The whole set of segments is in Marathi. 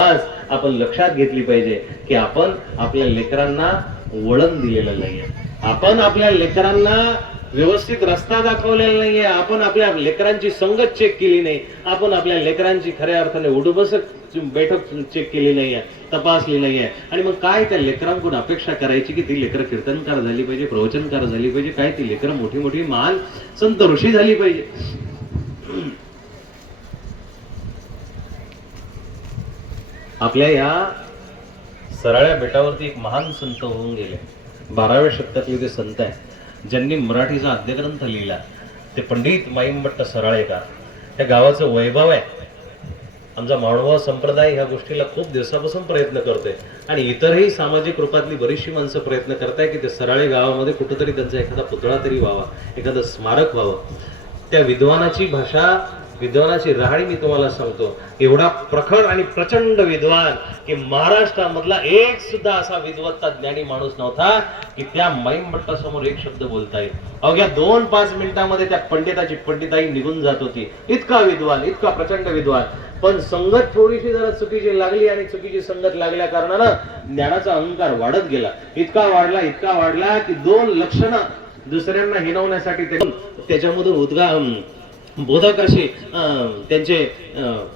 आज आपण लक्षात घेतली पाहिजे की आपण आपल्या लेकरांना वळण दिलेलं नाहीये, आपण आपल्या लेकरांना व्यवस्थित रस्ता दाखवलेला नाहीये, आपण आपल्या लेकरांची संगत चेक केली नाही, आपण आपल्या लेकरांची खऱ्या अर्थाने उठबसक बैठक चेक केली नाहीये, तपासली नाहीये. आणि मग काय त्या लेकरांकडून अपेक्षा करायची की ती लेकरं कीर्तनकार झाली पाहिजे, प्रवचनकार झाली पाहिजे, काय ती लेकरं मोठी मोठी महान संत ऋषी झाली पाहिजे. आपल्या या सराळ्या बेटावरती एक महान संत होऊन गेले, 12व्या शतकातले ते संत आहे ज्यांनी मराठीचा आद्यग्रंथ लिहिला, ते पंडित माईमभट्ट सराळेकर. त्या गावाचं वैभव आहे. आमचा माळवा संप्रदाय ह्या गोष्टीला खूप दिवसापासून प्रयत्न करतोय आणि इतरही सामाजिक रूपातली बरीचशी माणसं प्रयत्न करताय की ते सराळे गावामध्ये कुठेतरी त्यांचा एखादा पुतळा तरी व्हावा, एखादं स्मारक व्हावं. त्या विद्वानाची भाषा, विद्वानाची राहाणी मी तुम्हाला सांगतो, एवढा प्रखर आणि प्रचंड विद्वान की महाराष्ट्रामधला एक सुद्धा असा विद्वत्ता ज्ञानी माणूस नव्हता की त्या माईमभट्टासमोर एक शब्द बोलता येईल. अवघ्या 2-5 मिनिटांमध्ये त्या पंडिताची पंडिताई निघून जात होती. इतका विद्वान, इतका प्रचंड विद्वान. पण संगत थोडीशी जरा चुकीची लागली आणि चुकीची संगत लागल्या कारणानं ज्ञानाचा अहंकार वाढत गेला. इतका वाढला की 2 लक्षणं दुसऱ्यांना हिनवण्यासाठी त्याच्यामधून बोधक अशी त्यांचे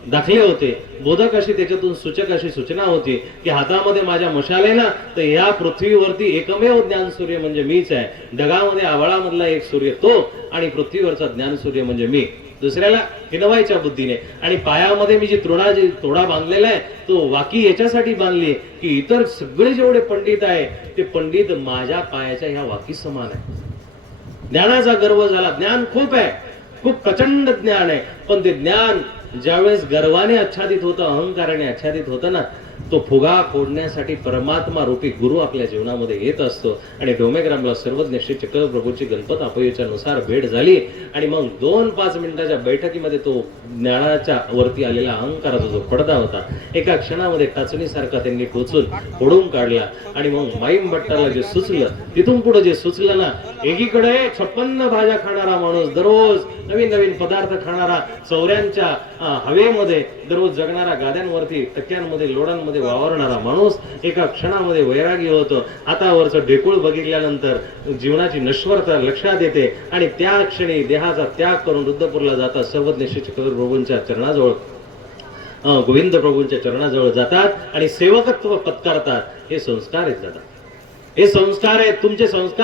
दाखले होते, बोधक अशी त्याच्यातून सूचक अशी सूचना होती की हातामध्ये माझ्या मशाल आहे ना, तर या पृथ्वीवरती एकमेव ज्ञान सूर्य म्हणजे मीच आहे. ढगामध्ये आभाळामधला एक सूर्य तो आणि पृथ्वीवरचा ज्ञान सूर्य म्हणजे मी. दुसऱ्याला हिनवायच्या बुद्धीने. आणि पायामध्ये मी जी तोडा बांधलेला आहे तो वाकी याच्यासाठी बांधली की इतर सगळे जेवढे पंडित आहे ते पंडित माझ्या पायाच्या ह्या वाकी समान आहे. ज्ञानाचा गर्व झाला. ज्ञान खूप आहे, खूप प्रचंड ज्ञान आहे, पण ते ज्ञान ज्यावेळेस गर्वाने आच्छादित होतं, अहंकाराने आच्छादित होतं ना, तो फुगा फोडण्यासाठी परमात्मा रूपी गुरु आपल्या जीवनामध्ये येत असतो. आणि डोमेग्रामला सर्वज्ञ श्री चक्रप्रभूची गणपत अपयेच्या नुसार भेट झाली आणि मग 2-5 मिनिटाच्या बैठकीमध्ये तो ज्ञानाच्या वरती आलेला अहंकाराचा जो पडदा होता एका क्षणामध्ये टाचणीसारखा त्यांनी टोचून फोडून काढला. आणि मग माईमभट्टाला जे सुचलं, तिथून पुढे जे सुचलं ना, एकीकडे 56 भाज्या खाणारा माणूस, दररोज नवीन नवीन पदार्थ खाणारा, चौऱ्यांच्या हवेमध्ये दररोज जगणारा, गाद्यांवरती टक्क्यांमध्ये लोडांमध्ये वावरणारा माणूस एका क्षणामध्ये वैरागी होतो. हातावरचं ढेकूळ बघितल्यानंतर जीवनाची नश्वरता लक्षात येते आणि त्या क्षणी देहाचा त्याग करून रुद्रपूरला जातात. सर्वज्ञ श्री चक्रप्रभूंच्या चरणाजवळ, गोविंद प्रभूंच्या चरणाजवळ जातात आणि सेवकत्व पत्करतात. हे संस्कार आहेत दादा, हे संस्कार आहेत तुमचे. संस्कार